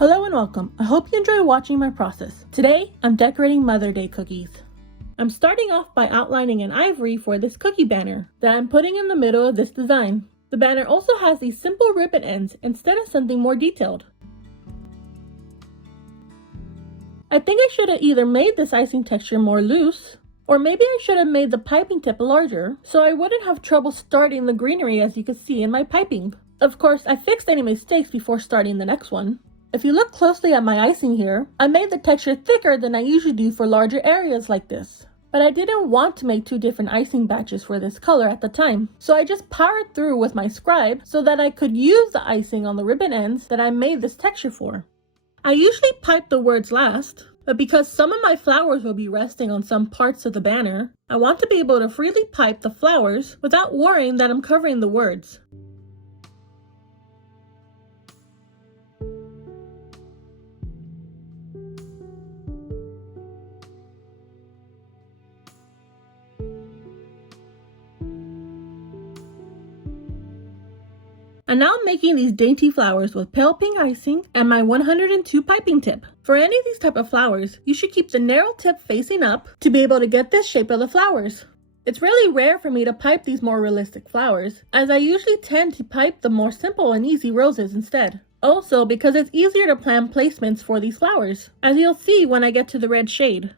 Hello and welcome. I hope you enjoy watching my process. Today, I'm decorating Mother's Day cookies. I'm starting off by outlining an ivory for this cookie banner that I'm putting in the middle of this design. The banner also has these simple ribbon ends instead of something more detailed. I think I should have either made this icing texture more loose, or maybe I should have made the piping tip larger so I wouldn't have trouble starting the greenery as you can see in my piping. Of course, I fixed any mistakes before starting the next one. If you look closely at my icing here, I made the texture thicker than I usually do for larger areas like this. But I didn't want to make two different icing batches for this color at the time, so I just powered through with my scribe so that I could use the icing on the ribbon ends that I made this texture for. I usually pipe the words last, but because some of my flowers will be resting on some parts of the banner, I want to be able to freely pipe the flowers without worrying that I'm covering the words. And now I'm making these dainty flowers with pale pink icing and my 102 piping tip. For any of these type of flowers, you should keep the narrow tip facing up to be able to get this shape of the flowers. It's really rare for me to pipe these more realistic flowers, as I usually tend to pipe the more simple and easy roses instead. Also, because it's easier to plan placements for these flowers, as you'll see when I get to the red shade.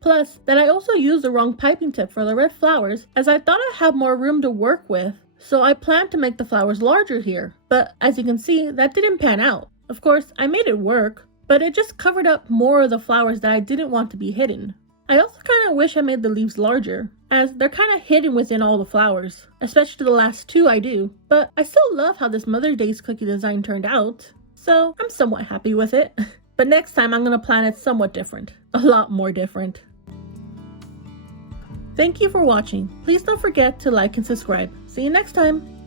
Plus, that I also used the wrong piping tip for the red flowers, as I thought I'd have more room to work with, so I planned to make the flowers larger here. But as you can see, that didn't pan out. Of course, I made it work, but it just covered up more of the flowers that I didn't want to be hidden. I also kind of wish I made the leaves larger, as they're kind of hidden within all the flowers, especially the last two I do. But I still love how this Mother's Day's cookie design turned out, so I'm somewhat happy with it. But next time I'm going to plan it somewhat different, a lot more different. Thank you for watching. Please don't forget to like and subscribe. See you next time.